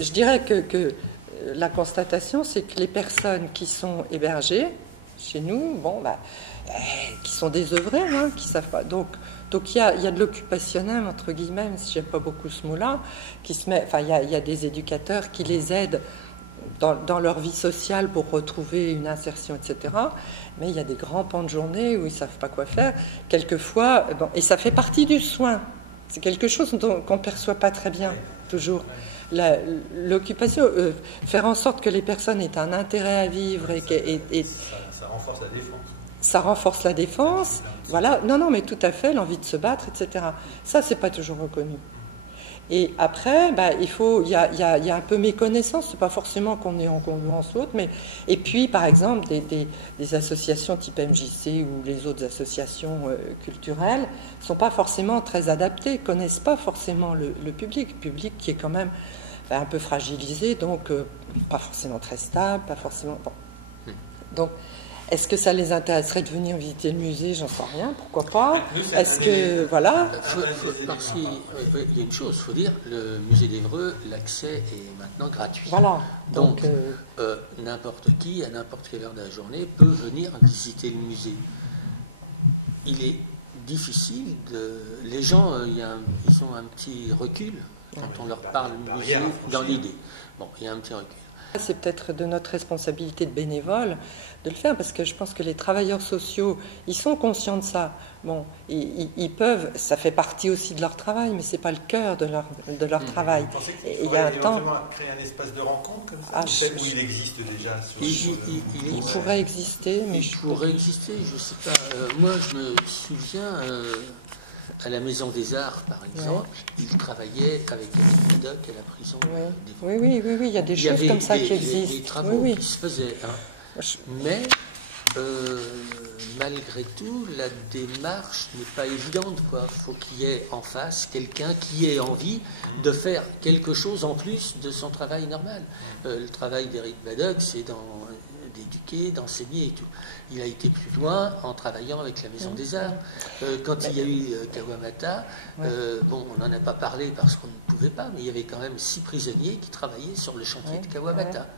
je dirais que la constatation, c'est que les personnes qui sont hébergées chez nous, bon, qui sont désœuvrées, hein, qui savent pas. Donc il y a de l'occupationnel, entre guillemets, même si j'aime pas beaucoup ce mot-là, il y a des éducateurs qui les aident dans leur vie sociale pour retrouver une insertion, etc. Mais il y a des grands pans de journée où ils ne savent pas quoi faire. Quelquefois, et ça fait partie du soin. C'est quelque chose qu'on ne perçoit pas très bien, toujours. L'occupation, faire en sorte que les personnes aient un intérêt à vivre ça renforce la défense. Ça renforce la défense, voilà. Non, mais tout à fait, l'envie de se battre, etc. Ça, c'est pas toujours reconnu. Et après, il y a un peu méconnaissance, c'est pas forcément qu'on est en congruence ou autre, mais et puis par exemple des associations type MJC ou les autres associations culturelles sont pas forcément très adaptées, connaissent pas forcément le public qui est quand même un peu fragilisé, donc pas forcément très stable, pas forcément bon. Donc est-ce que ça les intéresserait de venir visiter le musée? J'en sais rien, pourquoi pas. Est-ce que, voilà... Parce qu'il y a une chose, il faut dire, le musée d'Évreux, l'accès est maintenant gratuit. Voilà. Donc n'importe qui, à n'importe quelle heure de la journée, peut venir visiter le musée. Il est difficile de... Les gens, ils ont un petit recul quand on leur parle du musée dans l'idée. Bon, il y a un petit recul. C'est peut-être de notre responsabilité de bénévole de le faire, parce que je pense que les travailleurs sociaux, ils sont conscients de ça. Bon, ils peuvent, ça fait partie aussi de leur travail, mais c'est pas le cœur de leur travail. Vous pensez qu'il y a un temps créer un espace de rencontre comme ça, peut-être où il existe déjà il pourrait exister, mais il pourrait exister, je sais pas. Moi, je me souviens. À la Maison des Arts, par exemple, il travaillait avec David Madoc à la prison. Oui, il y a des choses comme ça qui existent. Des travaux qui se faisaient. Hein. Mais, malgré tout, la démarche n'est pas évidente. Il faut qu'il y ait en face quelqu'un qui ait envie de faire quelque chose en plus de son travail normal. Le travail d'Éric Madoc, c'est d'éduquer, d'enseigner et tout. Il a été plus loin en travaillant avec la Maison des Arts. Quand il y a eu Kawamata, on n'en a pas parlé parce qu'on ne pouvait pas, mais il y avait quand même 6 prisonniers qui travaillaient sur le chantier de Kawamata,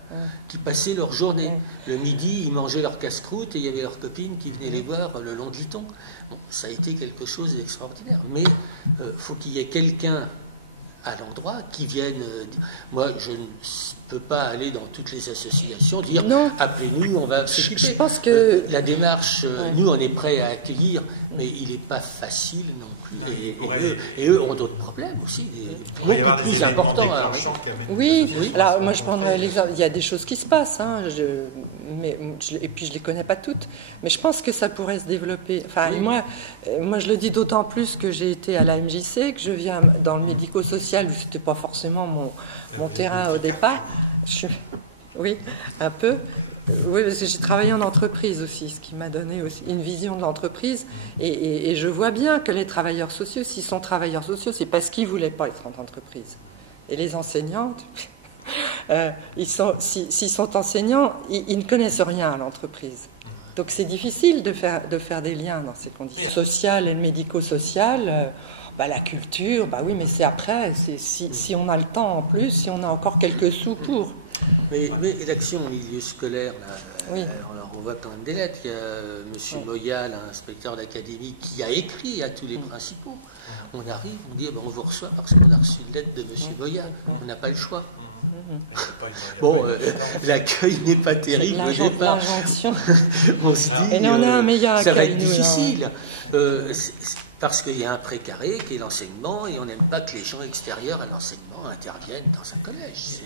qui passaient leur journée. Le midi, ils mangeaient leur casse-croûte et il y avait leurs copines qui venaient les voir le long du Litton. Bon, ça a été quelque chose d'extraordinaire. Mais faut qu'il y ait quelqu'un à l'endroit qui vienne. Moi, je ne peux pas aller dans toutes les associations dire appelez-nous, on va s'occuper. Je pense que la démarche, nous, on est prêts à accueillir, mais il n'est pas facile non plus. Et eux ont d'autres problèmes aussi, beaucoup plus importants. Oui, alors moi je prendrais l'exemple. Il y a des choses qui se passent, hein, et puis je les connais pas toutes, mais je pense que ça pourrait se développer. Enfin, moi je le dis d'autant plus que j'ai été à la MJC, que je viens dans le médico-social, où c'était pas forcément mon terrain au départ. Oui, un peu. Oui, parce que j'ai travaillé en entreprise aussi, ce qui m'a donné aussi une vision de l'entreprise. Et je vois bien que les travailleurs sociaux, s'ils sont travailleurs sociaux, c'est parce qu'ils ne voulaient pas être en entreprise. Et les enseignantes, s'ils sont enseignants, ils ne connaissent rien à l'entreprise. Donc c'est difficile de faire des liens dans ces conditions. Social et le médico-social... la culture, oui, mais c'est après, si on a le temps en plus, si on a encore quelques sous pour. Mais l'action au milieu scolaire, là, alors on voit quand même des lettres. Il y a M. Moya, l'inspecteur d'académie, qui a écrit à tous les principaux. On arrive, on dit on vous reçoit parce qu'on a reçu une lettre de M. Moya. On n'a pas le choix. Bon, l'accueil n'est pas terrible au départ. On se dit, ça va être difficile. Parce qu'il y a un précaré qui est l'enseignement et on n'aime pas que les gens extérieurs à l'enseignement interviennent dans un collège.